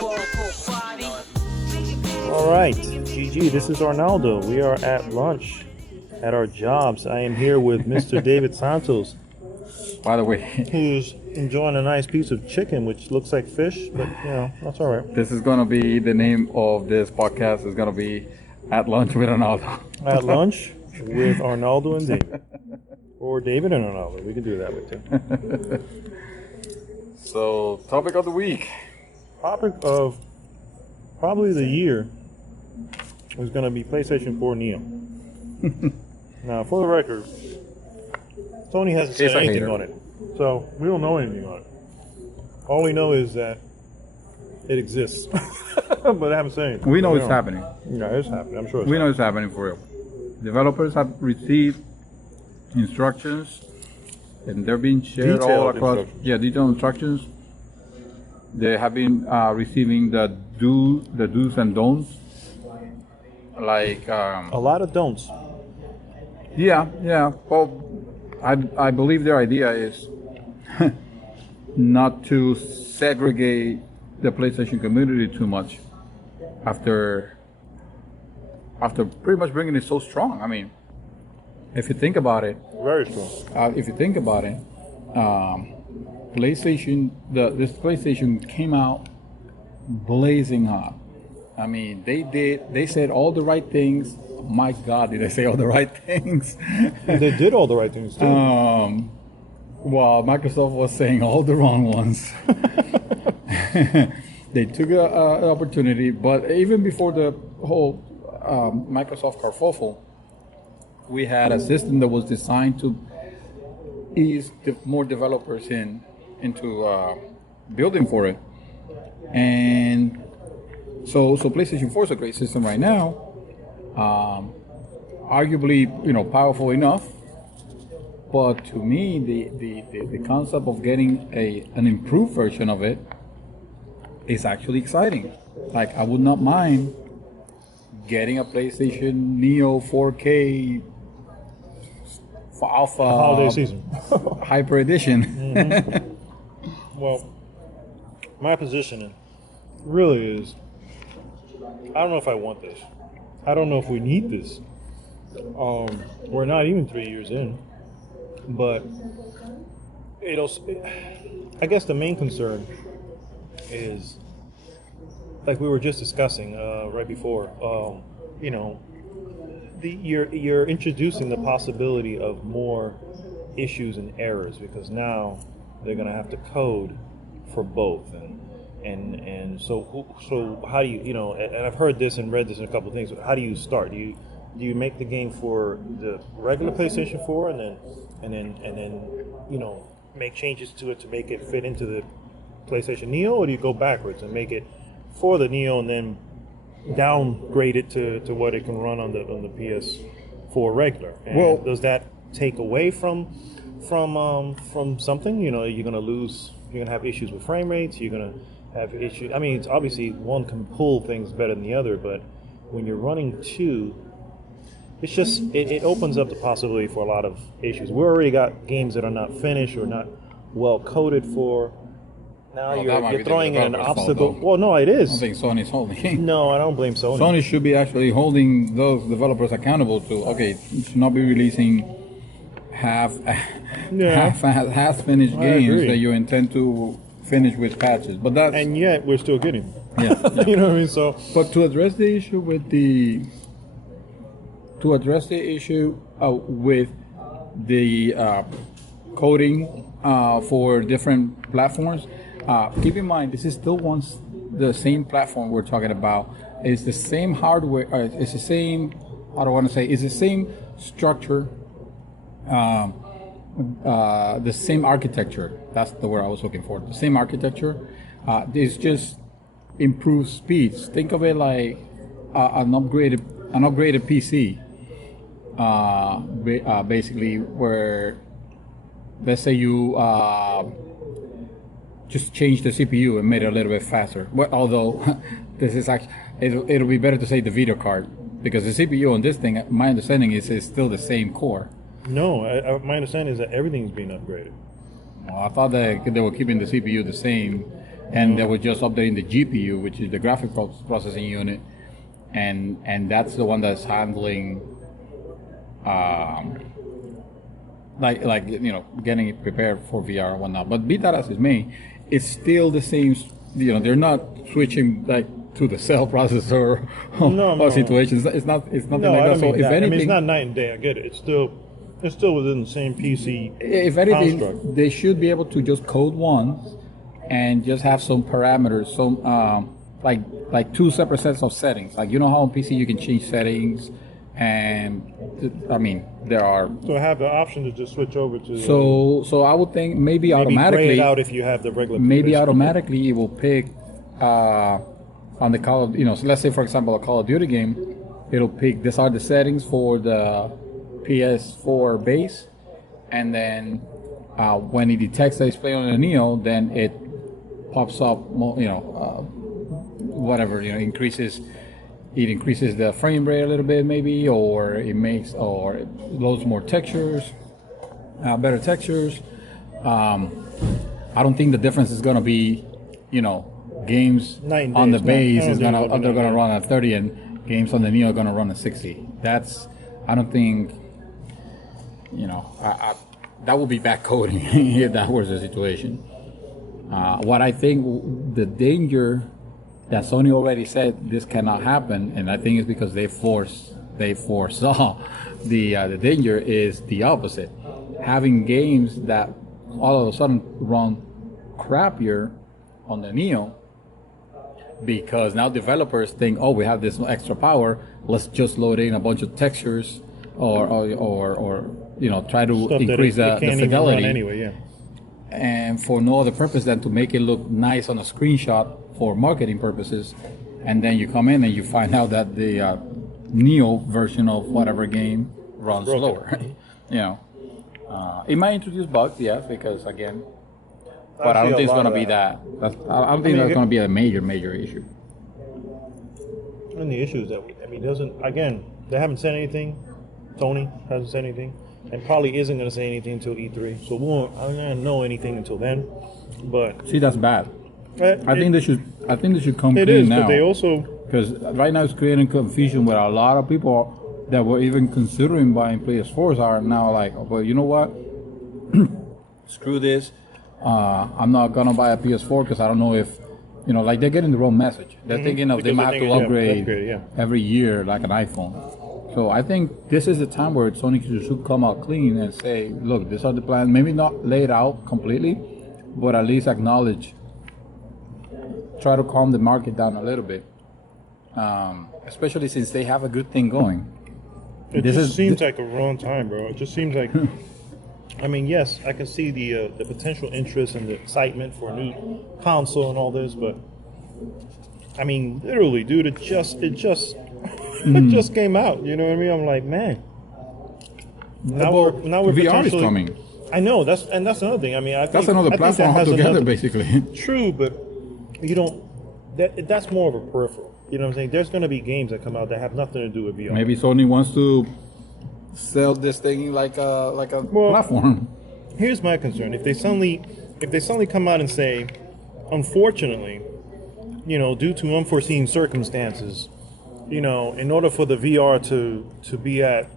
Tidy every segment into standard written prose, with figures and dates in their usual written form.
All right, GG, this is Arnaldo. We are at lunch at our jobs. I am here with Mr. David Santos, By the way, who's enjoying a nice piece of chicken, which looks like fish, but that's all right. this is going to be the name of this podcast. Is going to be At Lunch with Arnaldo. At lunch with Arnaldo and David. Or David and Arnaldo. We can do that with too. So, topic of the week. Topic of probably the year is going to be PlayStation 4 Neo. Now, for the record, Sony hasn't said He's a anything hater. on it. So, we don't know anything on it. All we know is that it exists. But I haven't said anything. We know it's happening. Yeah, it's happening. I'm sure it's We know it's happening for real. Developers have received instructions, and they're being shared all Detailed across. instructions. Yeah, detailed instructions. They have been receiving the do's and don'ts. Like, a lot of don'ts. yeah. Well, I believe their idea is not to segregate the PlayStation community too much after pretty much bringing it so strong. I mean, if you think about it, Very strong. PlayStation, this PlayStation came out blazing hot. I mean, they said all the right things. My God, did they say all the right things? They did all the right things too. While Microsoft was saying all the wrong ones. They took an opportunity, but even before the whole Microsoft kerfuffle, we had a system that was designed to ease more developers into building for it. And so PlayStation 4 is a great system right now. Arguably, powerful enough. But to me, the concept of getting an improved version of it is actually exciting. Like, I would not mind getting a PlayStation Neo 4K Alpha Holiday season. Hyper Edition. Mm-hmm. Well, my position really is, I don't know if I want this. I don't know if we need this. We're not even 3 years in, but I guess the main concern is, like we were just discussing right before, you're introducing the possibility of more issues and errors, because now they're going to have to code for both, and so how do you and I've heard this and read this in a couple of things. How do you start? Do you make the game for the regular PlayStation 4 and then make changes to it to make it fit into the PlayStation Neo, or do you go backwards and make it for the Neo and then downgrade it to what it can run on the PS4 regular? And Well, does that take away from something? You're gonna have issues with frame rates. You're gonna have issues. I mean, it's obviously one can pull things better than the other, but when you're running two, it's just it opens up the possibility for a lot of issues. We already got games that are not finished or not well coded for. Now Well, that might you're be the throwing in an developer's fault, obstacle. though. Well, no, it I is. don't think Sony's holding. No, I don't blame Sony. Sony should be actually holding those developers accountable to, okay, you should not be releasing half finished I games agree. that you intend to finish with patches. But that's And yet we're still getting them. yeah. You know what I mean? So But to address the issue with the coding for different platforms, keep in mind this is still the same platform we're talking about. It's the same hardware. It's the same. I don't want to say. It's the same structure. The same architecture. That's the word I was looking for. The same architecture. It's just improved speeds. Think of it like an upgraded PC. Basically, where let's say you just changed the CPU and made it a little bit faster. Well, although this is actually, it'll be better to say the video card, because the CPU on this thing, my understanding is still the same core. no, my understanding is that everything's being upgraded. Well, I thought that they were keeping the CPU the same, and they were just updating the GPU, which is the graphic processing unit, and that's the one that's handling, like getting it prepared for VR and whatnot. But be that as it may, it's still the same. They're not switching like to the cell processor or situations. It's nothing like that. So if anything, it's not night and day. I get it. It's still within the same PC. If anything, construct. They should be able to just code once and just have some parameters, some like two separate sets of settings. Like how on PC you can change settings, and there are. So have the option to just switch over to. So I would think maybe automatically. Gray it out if you have the regular. Maybe automatically it will pick on the Call of so let's say for example a Call of Duty game, it'll pick these are the settings for the PS4 base, and then when it detects that it's playing on a Neo, then it pops up whatever increases. It increases the frame rate a little bit, maybe, or it loads more textures, better textures. I don't think the difference is going to be, games on the base they're going to run at 30, and games on the Neo are going to run at 60. I don't think, that would be bad coding if that was the situation. What I think the danger that Sony already said this cannot happen, and I think it's because they foresaw the danger is the opposite. Having games that all of a sudden run crappier on the Neo because now developers think, oh, we have this extra power, let's just load in a bunch of textures or try to Stuff increase the fidelity anyway, yeah. And for no other purpose than to make it look nice on a screenshot for marketing purposes, and then you come in and you find out that the Neo version of whatever game runs slower. It might introduce bugs, yes, because again, but I don't think it's going to be that. I don't think that's going to be a major issue. And the issue is that they haven't said anything. Sony hasn't said anything, and probably isn't going to say anything until E3. So we won't. I'm not going to know anything until then. But see, that's bad. I think they should come it clean is, now. But they also because right now it's creating confusion with a lot of people that were even considering buying PS4s are now like, well, you know what? Screw this. I'm not gonna buy a PS4 because I don't know if like they're getting the wrong message. They're thinking of they might have to upgrade every year like an iPhone. So I think this is the time where Sony should come out clean and say, look, these are the plans. Maybe not lay it out completely, but at least acknowledge. Try to calm the market down a little bit, especially since they have a good thing going. It seems like a wrong time, bro. It just seems like, yes, I can see the potential interest and the excitement for a new console and all this, but literally, dude, it just it just came out. You know what I mean? I'm like, man. Now we're VR is coming. I know that's another thing. I think that's another platform altogether, basically. True, but you don't. That's more of a peripheral. You know what I'm saying? There's going to be games that come out that have nothing to do with VR. Maybe Sony wants to sell this thing like a platform. Here's my concern: if they suddenly come out and say, unfortunately, due to unforeseen circumstances, in order for the VR to be at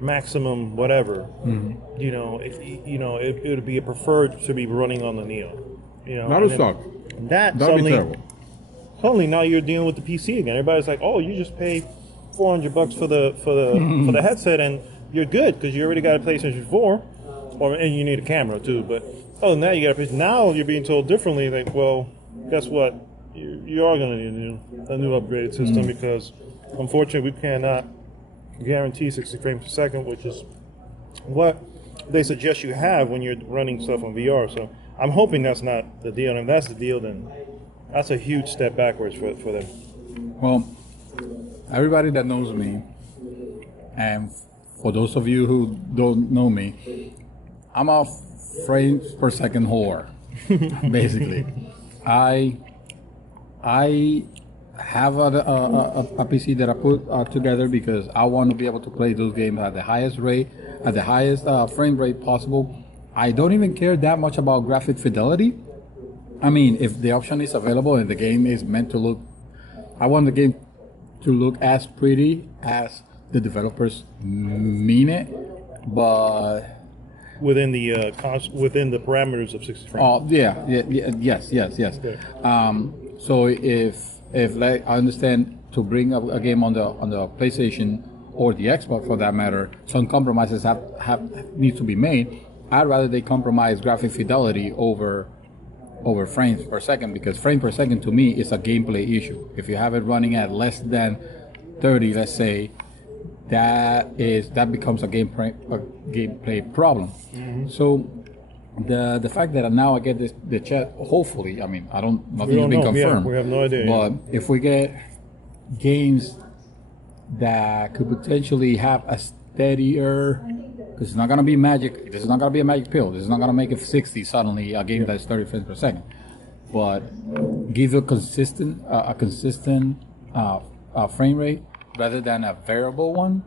maximum whatever, it would be preferred to be running on the Neo. That'll suck. That'd be terrible. Suddenly now you're dealing with the PC again. Everybody's like, "Oh, you just pay $400 for the headset and you're good because you already got a PlayStation 4, and you need a camera too." But other than that, you got a now you're being told differently. Like, well, guess what? You are going to need a new upgraded system because unfortunately we cannot guarantee 60 frames per second, which is what they suggest you have when you're running stuff on VR. So I'm hoping that's not the deal. And if that's the deal, then that's a huge step backwards for them. Well, everybody that knows me, and for those of you who don't know me, I'm a frames per second whore, basically. I have a PC that I put together because I want to be able to play those games at the highest rate, at the highest frame rate possible. I don't even care that much about graphic fidelity. I mean, if the option is available and the game is meant to look, I want the game to look as pretty as the developers mean it, but within the within the parameters of 60 frames. oh yes. Okay. So if like I understand to bring up a game on the PlayStation or the Xbox for that matter, some compromises need to be made. I'd rather they compromise graphic fidelity over frames per second, because frame per second to me is a gameplay issue. If you have it running at less than 30, let's say, that becomes a gameplay problem. Mm-hmm. So the fact that now I get the chat, hopefully, I mean, nothing has been confirmed. We have no idea. But if we get games that could potentially have a steadier, because it's not gonna be magic. This is not gonna be a magic pill. This is not gonna make it 60 suddenly a game that's 30 frames per second. But give a consistent frame rate rather than a variable one.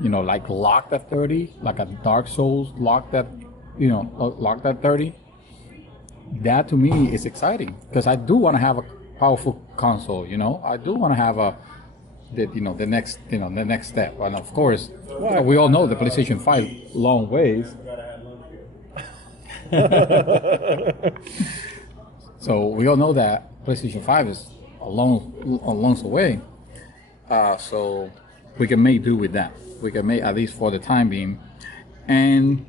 You know, like locked at 30, like a Dark Souls locked at 30. That to me is exciting, because I do want to have a powerful console. You know, I do want to have the next step. And of course, we all know the PlayStation 5 long ways. So we all know that PlayStation 5 is a long way. So we can make do with that. We can make, at least for the time being. And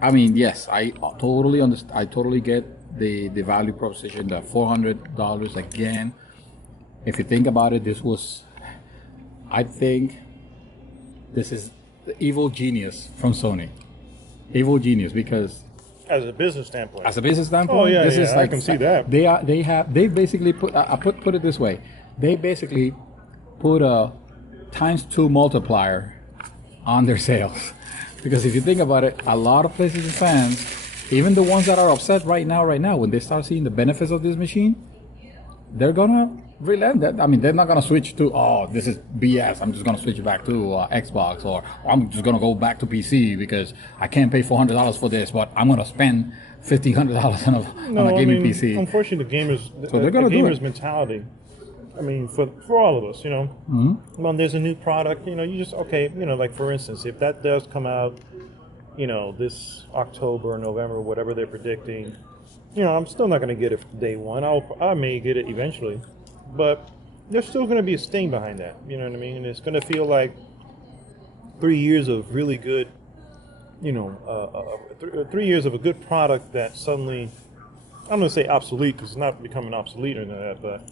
I mean, yes, I totally understand. I totally get the value proposition. The $400 again. If you think about it, I think this is the evil genius from Sony. Evil genius, because As a business standpoint. oh yeah, this is I can see that. They basically put it this way. They basically put a ×2 multiplier on their sales. Because if you think about it, a lot of PlayStation fans, even the ones that are upset right now, when they start seeing the benefits of this machine, they're gonna relent that. I mean, they're not gonna switch to, oh, this is BS, I'm just gonna switch back to Xbox, or I'm just gonna go back to PC because I can't pay $400 for this, but I'm gonna spend $1,500 on a gaming PC. Unfortunately, the gamers mentality. I mean, for all of us, you know, when there's a new product, you know, you just, okay, you know, like for instance, if that does come out, you know, this October or November, whatever they're predicting, you know, I'm still not going to get it day one. I may get it eventually, but there's still going to be a sting behind that. You know what I mean? And it's going to feel like 3 years of really good, you know, 3 years of a good product that suddenly, I'm going to say obsolete, because it's not becoming obsolete or anything like that, but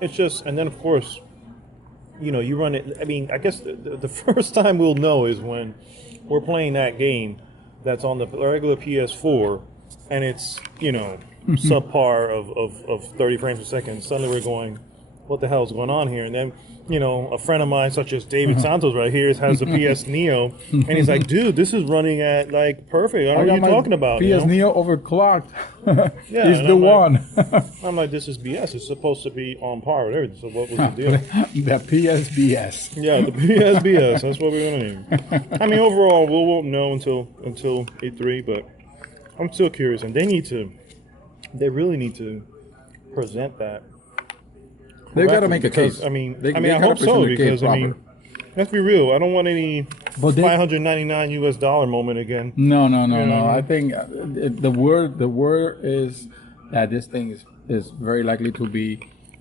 it's just, and then of course, you know, you run it. I mean, I guess the first time we'll know is when we're playing that game that's on the regular PS4, and it's, you know, subpar of 30 frames per second. Suddenly we're going, what the hell is going on here? And then, you know, a friend of mine, such as David Santos right here, has a PS Neo, and he's like, dude, this is running at like perfect. I don't know what you're talking about. PS Neo overclocked. Yeah, he's the one. I'm like, this is BS. It's supposed to be on par with everything. So what was the deal? The PSBS. Yeah, the PSBS. That's what we're gonna name. I mean, overall, we won't know until E3, but I'm still curious, and they really need to present that. They've got to make a because, case. I mean, I hope so, because I mean, let's be real. I don't want any $599 US moment again. No. I think the word is that this thing is very likely to be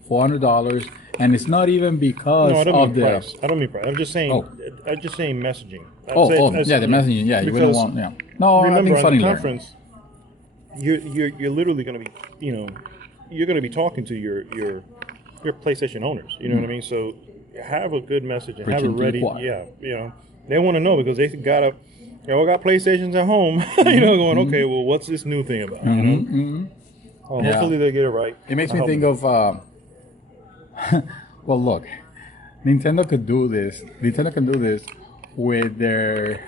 $400, and it's not even because I don't mean the price. I don't mean price. I'm just saying. I'm just saying messaging. The messaging. Yeah, you don't want. Yeah. No, remember, I think Funny at the conference, you're literally going to be, you know, you're going to be talking to your PlayStation owners. You know what I mean? So have a good message and have it ready. Yeah, you know, they want to know, because they they all got PlayStations at home. You know, going, okay, well, what's this new thing about? You know? Hopefully they get it right. It makes me think of. Well, look, Nintendo could do this. Nintendo can do this with their.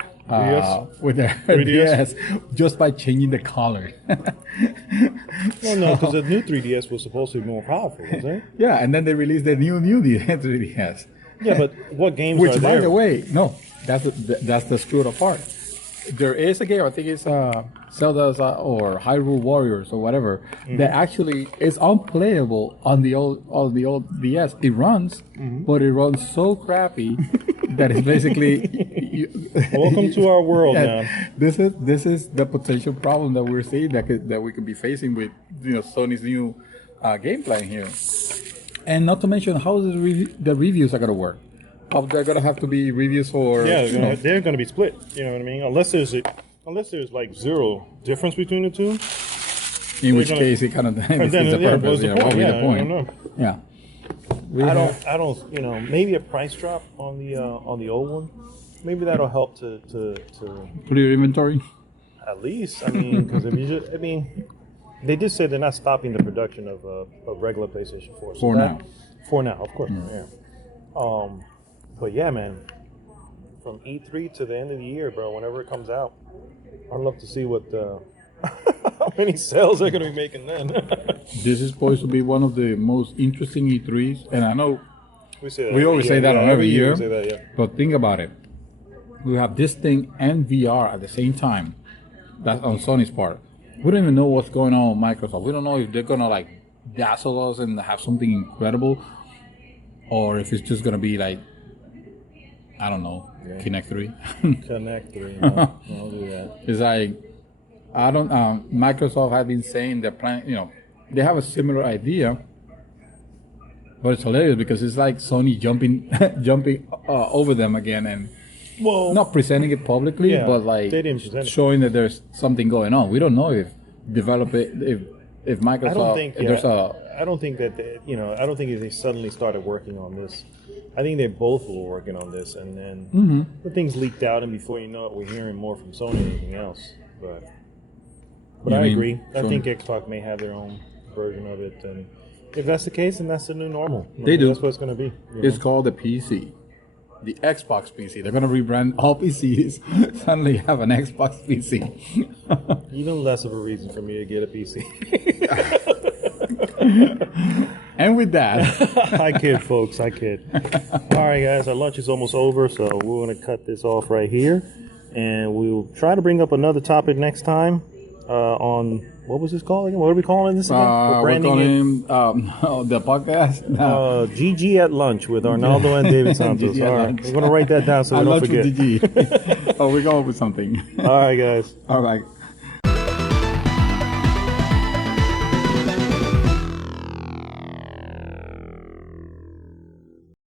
With their 3DS, just by changing the color. Well, no, because the new 3DS was supposed to be more powerful, wasn't it? Yeah, and then they released the new 3DS. Yeah, but what games Which, are there? by the way, no, that's the screwed apart. there is a game. I think it's Zelda's or Hyrule Warriors or whatever that actually is unplayable on the old DS. It runs, but it runs so crappy that it's basically. Welcome to our world now. This is the potential problem that we're seeing that we could be facing with Sony's new game plan here, and not to mention how the reviews are going to work. How they're going to have to be reviews for they're going to be split. You know what I mean? Unless there's like zero difference between the two. In which case, it kind of defeats the purpose. What would be the point? Yeah. I don't. Maybe a price drop on the old one. Maybe that'll help to clear inventory. At least, I mean, because if you they did say they're not stopping the production of regular PlayStation 4. So For now, of course. Yeah. But yeah, man. From E3 to the end of the year, bro. Whenever it comes out, I'd love to see what how many sales they're gonna be making then. This is supposed to be one of the most interesting E3s, and I know we always say that on every year. Say that, yeah. But think about it. We have this thing and VR at the same time. That's on Sony's part. We don't even know what's going on with Microsoft. We don't know if they're gonna like dazzle us and have something incredible, or if it's just gonna be like, I don't know, Kinect 3. Kinect 3. No, I'll do that. It's like I don't. Microsoft have been saying they're planning. They have a similar idea, but it's hilarious because it's like Sony jumping over them again and. Well, not presenting it publicly, but like showing that there's something going on. We don't know if Microsoft. I don't think. I don't think that I don't think if they suddenly started working on this. I think they both were working on this, and then the things leaked out, and before you know it, we're hearing more from Sony than anything else. But I agree. I think Xbox may have their own version of it, and if that's the case, then that's the new normal. They do. That's what it's going to be. It's called the PC. The Xbox PC. They're going to rebrand all PCs. Suddenly have an Xbox PC. Even less of a reason for me to get a PC. And with that... I kid, folks. I kid. All right, guys. Our lunch is almost over, so we're going to cut this off right here. And we'll try to bring up another topic next time on... What was this called again? What are we calling this again? We're calling the podcast. GG at Lunch with Arnaldo and David Santos. All right. We're going to write that down so we don't forget. We're going with something. All right, guys. All right.